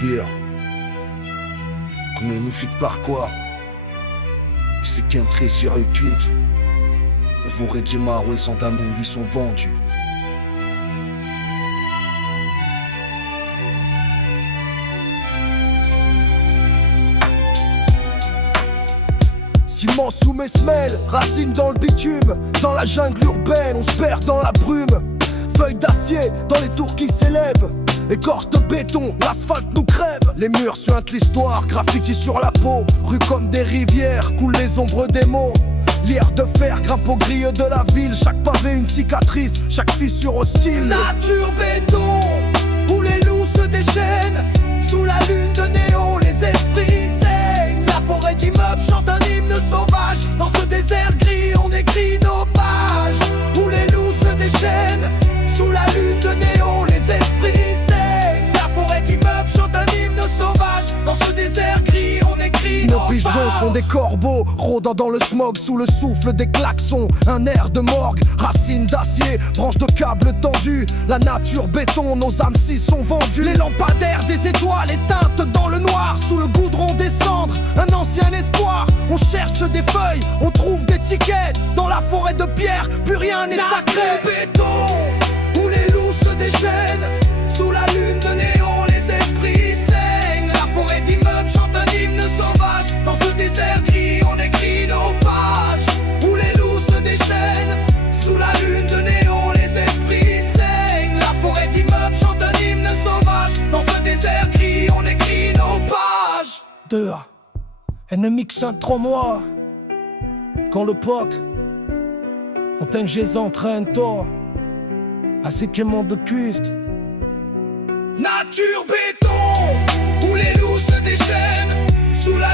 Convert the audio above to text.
Yeah. Qu'on me fuite par quoi? C'est qu'un trésor occulte. Vos régiments et sans d'amour lui sont vendus. Ciment sous mes semelles, racines dans le bitume. Dans la jungle urbaine, on se perd dans la brume. Feuilles d'acier dans les tours qui s'élèvent. Écorce de béton, l'asphalte nous crève. Les murs suintent l'histoire, graffiti sur la peau. Rues comme des rivières, coulent les ombres des mots. Lierre de fer grimpe aux grilles de la ville. Chaque pavé une cicatrice, chaque fissure hostile. Nature béton, où les loups se déchaînent. Sous la lune de néon, les esprits saignent. La forêt d'immeubles chante un hymne sauvage. Dans ce désert gris, on écrit nos pages. Où les loups se déchaînent. Sous la lune de néon, les esprits saignent. La forêt d'immeubles chante un hymne sauvage. Dans ce désert gris, on écrit nos pages. Nos pigeons sont des corbeaux, rôdant dans le smog sous le souffle des klaxons. Un air de morgue, racines d'acier, branches de câbles tendus. La nature béton, nos âmes s'y sont vendues. Les lampadaires des étoiles éteintes dans le noir. Sous le goudron des cendres, un ancien espoir. On cherche des feuilles, on trouve des tickets. Dans la forêt de pierre, plus rien n'est sacré. Béton, où les loups se déchaînent. Sous la lune de néon, les esprits saignent. La forêt d'immeubles chante un hymne sauvage. Dans ce désert gris, on écrit nos pages. Où les loups se déchaînent. Sous la lune de néon, les esprits saignent. La forêt d'immeubles chante un hymne sauvage. Dans ce désert gris, on écrit nos pages. Dehors, ennemi que trop moi. Quand le pote, on t'engèse entraîne toi. Assez que le monde de cuiste. Nature béton, où les loups se déchaînent. Sous la